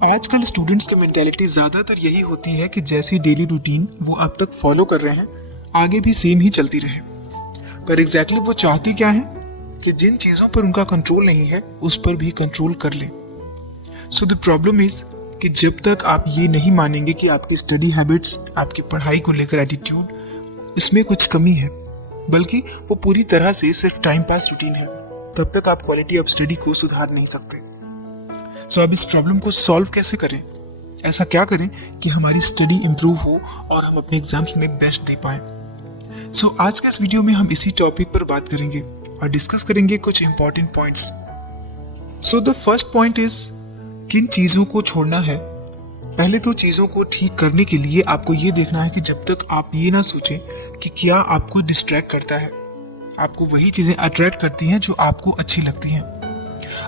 आजकल स्टूडेंट्स की मेंटालिटी ज़्यादातर यही होती है कि जैसी डेली रूटीन वो अब तक फॉलो कर रहे हैं आगे भी सेम ही चलती रहे। पर एग्जैक्टली वो चाहती क्या है कि जिन चीज़ों पर उनका कंट्रोल नहीं है उस पर भी कंट्रोल कर ले। सो द प्रॉब्लम इज कि जब तक आप ये नहीं मानेंगे कि आपकी स्टडी हैबिट्स, आपकी पढ़ाई को लेकर एटीट्यूड, इसमें कुछ कमी है, बल्कि वो पूरी तरह से सिर्फ टाइम पास रूटीन है, तब तक आप क्वालिटी ऑफ स्टडी को सुधार नहीं सकते। सो अब इस प्रॉब्लम को सॉल्व कैसे करें? ऐसा क्या करें कि हमारी स्टडी इम्प्रूव हो और हम अपने एग्जाम्स में बेस्ट दे पाएं? सो आज के इस वीडियो में हम इसी टॉपिक पर बात करेंगे और डिस्कस करेंगे कुछ important points. So the first point is किन चीज़ों को छोड़ना है। पहले तो चीज़ों को ठीक करने के लिए आपको ये देखना है कि जब तक आप ये ना सोचें कि क्या आपको डिस्ट्रैक्ट करता है, आपको वही चीज़ें अट्रैक्ट करती हैं जो आपको अच्छी लगती हैं।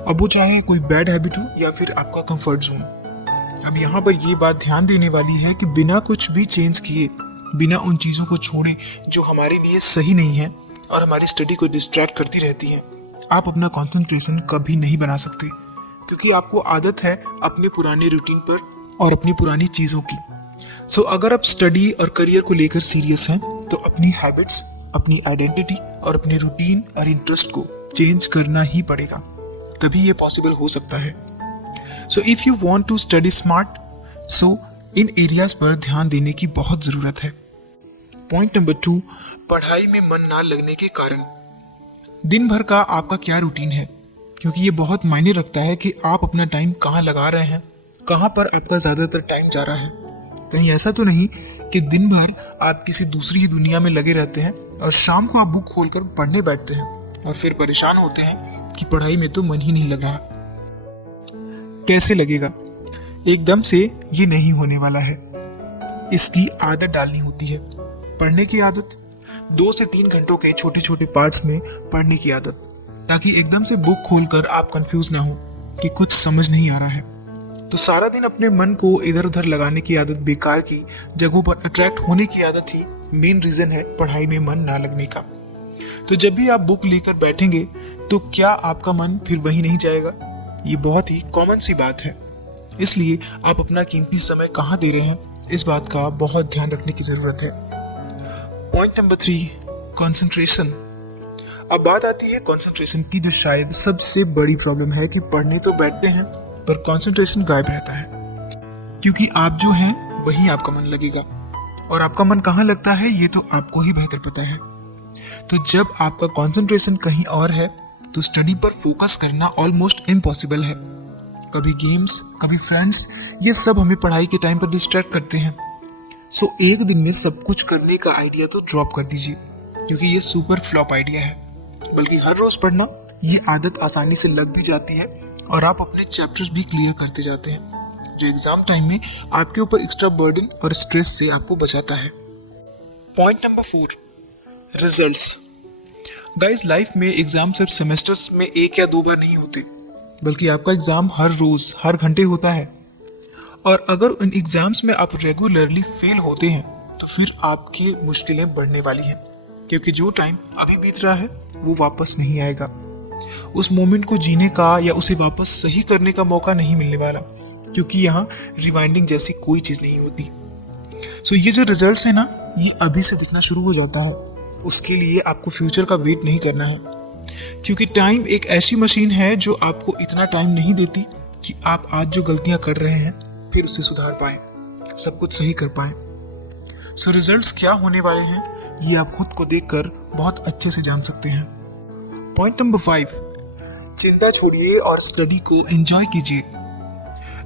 अब वो चाहे कोई बैड हैबिट हो या फिर आपका कंफर्ट जोन। अब यहाँ पर ये बात ध्यान देने वाली है कि बिना कुछ भी चेंज किए, बिना उन चीज़ों को छोड़े जो हमारे लिए सही नहीं है और हमारी स्टडी को डिस्ट्रैक्ट करती रहती हैं, आप अपना कंसंट्रेशन कभी नहीं बना सकते, क्योंकि आपको आदत है अपने पुराने रूटीन पर और अपनी पुरानी चीज़ों की। सो अगर आप स्टडी और करियर को लेकर सीरियस हैं तो अपनी हैबिट्स, अपनी आइडेंटिटी और अपने रूटीन और इंटरेस्ट को चेंज करना ही पड़ेगा, तभी ये पॉसिबल हो सकता है। So if you want to study smart, so इन एरियाज पर ध्यान देने की बहुत ज़रूरत है। पॉइंट नंबर 2, पढ़ाई में मन ना लगने के कारण। दिन भर का आपका क्या रूटीन है, क्योंकि ये बहुत मायने रखता है कि आप अपना टाइम कहाँ लगा रहे हैं, कहाँ पर आपका ज़्यादातर टाइम जा रहा है। कहीं ऐसा तो नहीं कि दिन भर आप किसी दूसरी ही दुनिया में लगे रहते हैं और शाम को आप बुक खोलकर पढ़ने बैठते हैं और फिर परेशान होते हैं कि पढ़ाई में तो मन ही नहीं लग रहा। कैसे लगेगा? एकदम से ये नहीं होने वाला है। इसकी आदत डालनी होती है। पढ़ने की आदत, 2 से 3 घंटों के छोटे छोटे पार्ट्स में पढ़ने की आदत, ताकि एकदम से बुक खोलकर आप कंफ्यूज ना हो कि कुछ समझ नहीं आ रहा है। तो सारा दिन अपने मन को इधर उधर लगाने की आदत, बेकार की जगहों पर अट्रैक्ट होने की आदत ही मेन रीजन है पढ़ाई में मन ना लगने का। तो जब भी आप बुक लेकर बैठेंगे तो क्या आपका मन फिर वहीं नहीं जाएगा? ये बहुत ही कॉमन सी बात है। इसलिए आप अपना कीमती समय कहाँ दे रहे हैं, इस बात का बहुत ध्यान रखने की जरूरत है। Point number 3, concentration. अब बात आती है कंसंट्रेशन की, जो शायद सबसे बड़ी प्रॉब्लम है कि पढ़ने तो बैठते हैं पर कंसंट्रेशन गायब रहता है, क्योंकि आप जो हैं वहीं आपका मन लगेगा, और आपका मन कहाँ लगता है ये तो आपको ही बेहतर पता है। तो जब आपका कंसंट्रेशन कहीं और है तो स्टडी पर फोकस करना ऑलमोस्ट इम्पॉसिबल है। कभी गेम्स, कभी फ्रेंड्स, ये सब हमें पढ़ाई के टाइम पर डिस्ट्रैक्ट करते हैं। सो एक दिन में सब कुछ करने का आइडिया तो ड्रॉप कर दीजिए, क्योंकि ये सुपर फ्लॉप आइडिया है। बल्कि हर रोज पढ़ना, ये आदत आसानी से लग भी जाती है और आप अपने चैप्टर्स भी क्लियर करते जाते हैं, जो एग्जाम टाइम में आपके ऊपर एक्स्ट्रा बर्डन और स्ट्रेस से आपको बचाता है। Point number 4, results. Guys, life में एग्जाम सिर्फ सेमेस्टर्स में 1 या 2 बार नहीं होते, बल्कि आपका एग्जाम हर रोज, हर घंटे होता है। और अगर उन एग्जाम्स में आप रेगुलरली फेल होते हैं तो फिर आपकी मुश्किलें बढ़ने वाली हैं, क्योंकि जो टाइम अभी बीत रहा है वो वापस नहीं आएगा। उस मोमेंट को जीने का या उसे वापस सही करने का मौका नहीं मिलने वाला, क्योंकि यहाँ रिवाइंडिंग जैसी कोई चीज़ नहीं होती। सो ये जो रिजल्ट्स है ना, ये अभी से दिखना शुरू हो जाता है। उसके लिए आपको फ्यूचर का वेट नहीं करना है, क्योंकि टाइम एक ऐसी मशीन है जो आपको इतना टाइम नहीं देती कि आप आज जो गलतियां कर रहे हैं फिर उसे सुधार पाएं, सब कुछ सही कर पाएं। सो रिजल्ट्स क्या होने वाले हैं ये आप खुद को देखकर बहुत अच्छे से जान सकते हैं। पॉइंट नंबर 5, चिंता छोड़िए और स्टडी को एंजॉय कीजिए।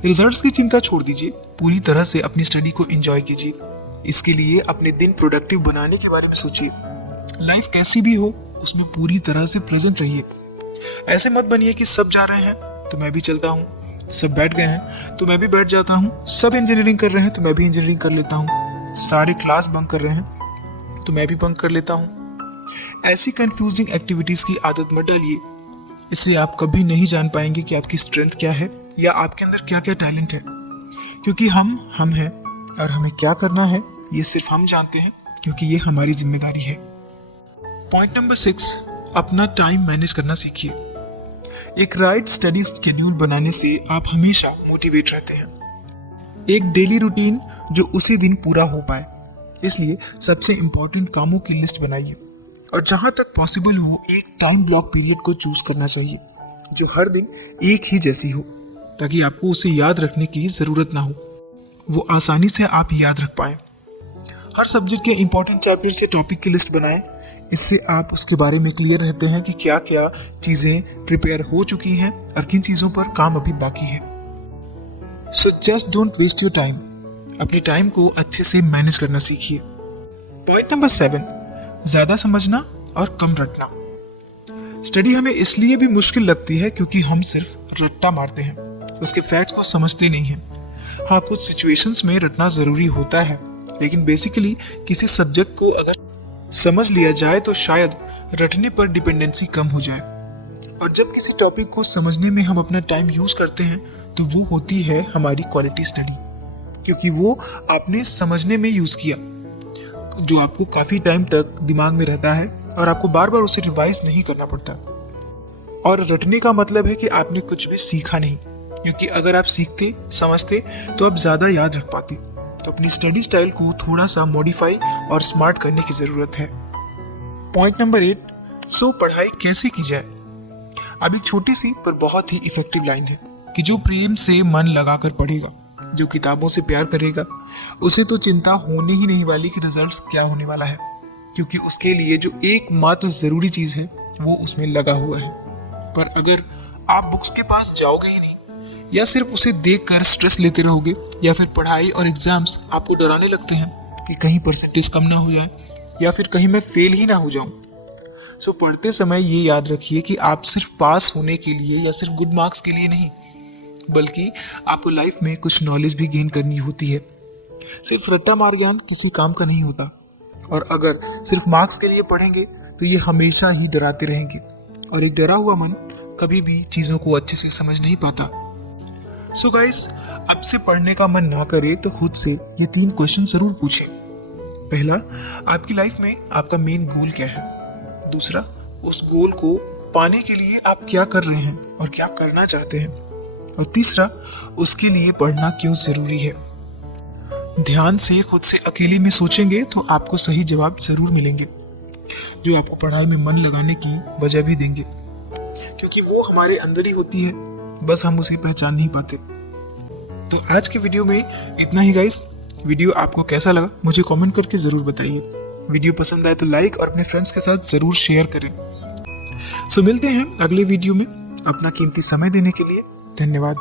रिजल्ट्स की चिंता छोड़ दीजिए, पूरी तरह से अपनी स्टडी को एंजॉय कीजिए। इसके लिए अपने दिन प्रोडक्टिव बनाने के बारे में सोचिए। लाइफ कैसी भी हो, उसमें पूरी तरह से प्रेजेंट रहिए। ऐसे मत बनिए कि सब जा रहे हैं तो मैं भी चलता हूँ, सब बैठ गए हैं तो मैं भी बैठ जाता हूँ, सब इंजीनियरिंग कर रहे हैं तो मैं भी इंजीनियरिंग कर लेता हूँ, सारे क्लास बंक कर रहे हैं तो मैं भी बंक कर लेता हूँ। ऐसी कंफ्यूजिंग एक्टिविटीज की आदत मत डालिए। इससे आप कभी नहीं जान पाएंगे कि आपकी स्ट्रेंथ क्या है या आपके अंदर क्या क्या टैलेंट है, क्योंकि हम हैं और हमें क्या करना है ये सिर्फ हम जानते हैं, क्योंकि ये हमारी जिम्मेदारी है। पॉइंट नंबर 6, अपना टाइम मैनेज करना सीखिए। एक राइट स्टडी शेड्यूल बनाने से आप हमेशा मोटिवेट रहते हैं। एक डेली रूटीन जो उसी दिन पूरा हो पाए, इसलिए सबसे इम्पोर्टेंट कामों की लिस्ट बनाइए और जहां तक पॉसिबल हो एक टाइम ब्लॉक पीरियड को चूज करना चाहिए जो हर दिन एक ही जैसी हो, ताकि आपको उसे याद रखने की जरूरत ना हो, वो आसानी से आप याद रख पाए। हर सब्जेक्ट के इंपॉर्टेंट चैप्टर से टॉपिक की लिस्ट बनाएं। इससे आप उसके बारे में क्लियर रहते हैं कि क्या क्या चीजें प्रिपेयर हो चुकी हैं और किन चीजों पर काम अभी बाकी है। So just don't waste your time. अपने टाइम को अच्छे से मैनेज करना सीखिए। पॉइंट नंबर 7, ज्यादा समझना और कम रटना। स्टडी हमें इसलिए भी मुश्किल लगती है क्योंकि हम सिर्फ रट्टा मारते हैं, उसके फैक्ट्स को समझते नहीं हैं। हाँ, कुछ सिचुएशंस में रटना जरूरी होता है, लेकिन बेसिकली किसी सब्जेक्ट को अगर समझ लिया जाए तो शायद रटने पर डिपेंडेंसी कम हो जाए। और जब किसी टॉपिक को समझने में हम अपना टाइम यूज करते हैं तो वो होती है हमारी क्वालिटी स्टडी, क्योंकि वो आपने समझने में यूज किया, जो आपको काफी टाइम तक दिमाग में रहता है और आपको बार बार उसे रिवाइज नहीं करना पड़ता। और रटने का मतलब है कि आपने कुछ भी सीखा नहीं, क्योंकि अगर आप सीखते समझते तो आप ज्यादा याद रख पाते। तो अपनी स्टडी स्टाइल को थोड़ा सा मॉडिफाई और स्मार्ट करने की जरूरत है। पॉइंट नंबर 8, सो पढ़ाई कैसे की जाए। अब एक छोटी सी पर बहुत ही इफेक्टिव लाइन है कि जो प्रेम से मन लगाकर पढ़ेगा, जो किताबों से प्यार करेगा, उसे तो चिंता होने ही नहीं वाली कि रिजल्ट्स क्या होने वाला है, क्योंकि उसके लिए जो एकमात्र जरूरी चीज है वो उसमें लगा हुआ है। पर अगर आप बुक्स के पास जाओगे ही नहीं, या सिर्फ उसे देखकर स्ट्रेस लेते रहोगे, या फिर पढ़ाई और एग्जाम्स आपको डराने लगते हैं कि कहीं परसेंटेज कम ना हो जाए या फिर कहीं मैं फेल ही ना हो जाऊं, सो पढ़ते समय ये याद रखिए कि आप सिर्फ पास होने के लिए या सिर्फ गुड मार्क्स के लिए नहीं, बल्कि आपको लाइफ में कुछ नॉलेज भी गेन करनी होती है। सिर्फ रट्टा मार ज्ञान किसी काम का नहीं होता, और अगर सिर्फ मार्क्स के लिए पढ़ेंगे तो ये हमेशा ही डराते रहेंगे, और एक डरा हुआ मन कभी भी चीज़ों को अच्छे से समझ नहीं पाता। सो गाइस, अब से पढ़ने का मन ना करे तो खुद से ये 3 क्वेश्चन जरूर पूछें। पहला, आपकी लाइफ में आपका मेन गोल क्या है। दूसरा, उस गोल को पाने के लिए आप क्या कर रहे हैं और क्या करना चाहते हैं। और तीसरा, उसके लिए पढ़ना क्यों जरूरी है। ध्यान से खुद से अकेले में सोचेंगे तो आपको सही जवाब जरूर मिलेंगे, जो आपको पढ़ाई में मन लगाने की वजह भी देंगे, क्योंकि वो हमारे अंदर ही होती है, बस हम उसे पहचान नहीं पाते। तो आज के वीडियो में इतना ही गाइस। वीडियो आपको कैसा लगा मुझे कमेंट करके जरूर बताइए। वीडियो पसंद आए तो लाइक और अपने फ्रेंड्स के साथ जरूर शेयर करें। सो मिलते हैं अगले वीडियो में। अपना कीमती समय देने के लिए धन्यवाद।